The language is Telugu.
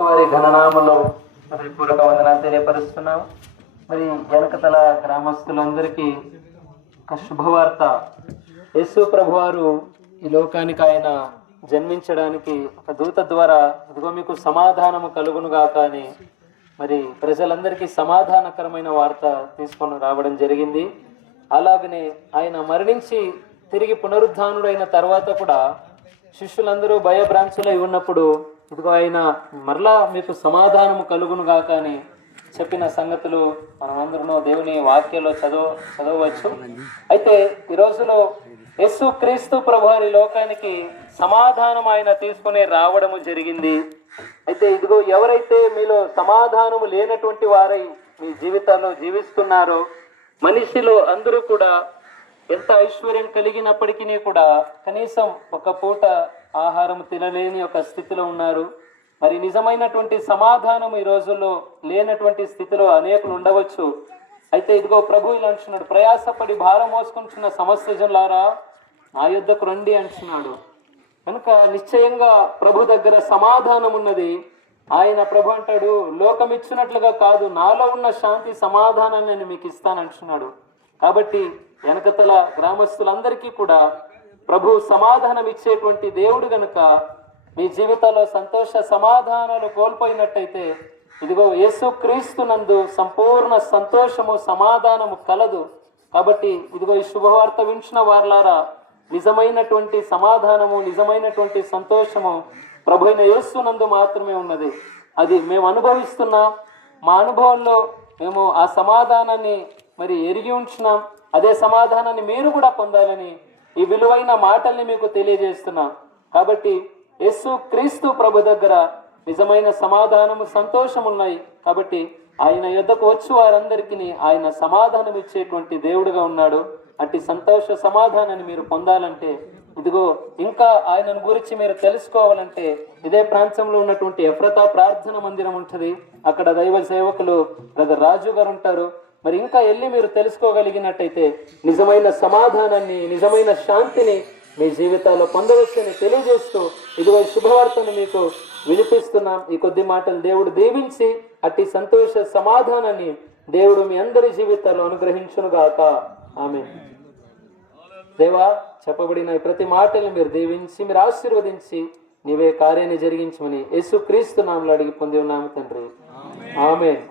వారి ఘననామలో హృదయపూర్వక వందనాలు తెలియపరుస్తున్నాం. మరి వెనకతల గ్రామస్తులందరికీ ఒక శుభవార్త. యేసు ప్రభువారు ఈ లోకానికి ఆయన జన్మించడానికి ఒక దూత ద్వారా ఇదిగో మీకు సమాధానము కలుగునుగాక అని మరి ప్రజలందరికీ సమాధానకరమైన వార్త తీసుకొని రావడం జరిగింది. అలాగనే ఆయన మరణించి తిరిగి పునరుద్ధానుడైన తర్వాత కూడా శిష్యులందరూ భయభ్రాంతులై ఉన్నప్పుడు ఇదిగో ఆయన మరలా మీకు సమాధానము కలుగునుగాక అని చెప్పిన సంగతులు మనమందరూ దేవుని వాక్యంలో చదవవచ్చు. అయితే ఈ రోజులో యేసు క్రీస్తు ప్రభువారి లోకానికి సమాధానం ఆయన తీసుకుని రావడము జరిగింది. అయితే ఇదిగో ఎవరైతే మీలో సమాధానము లేనటువంటి వారై మీ జీవితాల్లో జీవిస్తున్నారో, మనిషిలో అందరూ కూడా ఎంత ఐశ్వర్యం కలిగినప్పటికీ కూడా కనీసం ఒక పూట ఆహారం తినలేని ఒక స్థితిలో ఉన్నారు. మరి నిజమైనటువంటి సమాధానం ఈ రోజుల్లో లేనటువంటి స్థితిలో అనేకులు ఉండవచ్చు. అయితే ఇదిగో ప్రభు ఇలా అంటున్నాడు, ప్రయాసపడి భారం మోసుకుంటున్న సమస్త జనులారా నా యుద్ధకు రండి అంటున్నాడు. కనుక నిశ్చయంగా ప్రభు దగ్గర సమాధానం ఉన్నది. ఆయన ప్రభు అంటాడు, లోకం ఇచ్చినట్లుగా కాదు, నాలో ఉన్న శాంతి సమాధానాన్ని నేను మీకు ఇస్తానంటున్నాడు. కాబట్టి వెనకతల గ్రామస్తులందరికీ కూడా ప్రభు సమాధానం ఇచ్చేటువంటి దేవుడు గనుక మీ జీవితాల్లో సంతోష సమాధానాలు కోల్పోయినట్టయితే ఇదిగో యేసు క్రీస్తునందు సంపూర్ణ సంతోషము సమాధానము కలదు. కాబట్టి ఇదిగో ఈ శుభవార్త వించిన వారలారా, నిజమైనటువంటి సమాధానము నిజమైనటువంటి సంతోషము ప్రభు అయిన యేసునందు మాత్రమే ఉన్నది. అది మేము అనుభవిస్తున్నాం. మా అనుభవంలో మేము ఆ సమాధానాన్ని మరి ఎరిగి ఉంటున్నాం. అదే సమాధానాన్ని మీరు కూడా పొందాలని ఈ విలువైన మాటల్ని మీకు తెలియజేస్తున్నాం. కాబట్టి యేసు క్రీస్తు ప్రభు దగ్గర నిజమైన సమాధానము సంతోషం ఉన్నాయి. కాబట్టి ఆయన యొద్దకు వచ్చి వారందరికీ ఆయన సమాధానం ఇచ్చేటువంటి దేవుడుగా ఉన్నాడు. అట్టి సంతోష సమాధానాన్ని మీరు పొందాలంటే ఇదిగో ఇంకా ఆయనను గురించి మీరు తెలుసుకోవాలంటే ఇదే ప్రాంతంలో ఉన్నటువంటి ఎఫ్రతా ప్రార్థన మందిరం ఉంటుంది. అక్కడ దైవ సేవకులు బ్రదర్ రాజు గారు ఉంటారు. మరి ఇంకా వెళ్ళి మీరు తెలుసుకోగలిగినట్టయితే నిజమైన సమాధానాన్ని నిజమైన శాంతిని మీ జీవితాల్లో పొందవచ్చని తెలియజేస్తూ ఇదిగో శుభవార్తను మీకు వినిపిస్తున్నాం. ఈ కొద్ది మాటలు దేవుడు దీవించి అట్టి సంతోష సమాధానాన్ని దేవుడు మీ అందరి జీవితాల్లో అనుగ్రహించునుగాక. ఆమేన్. దేవా, చెప్పబడిన ప్రతి మాటల్ని మీరు దీవించి మీరు ఆశీర్వదించి నీవే కార్యాన్ని జరిగించమని యేసు క్రీస్తు నామములో అడిగి పొంది ఉన్నాము తండ్రి. ఆమేన్.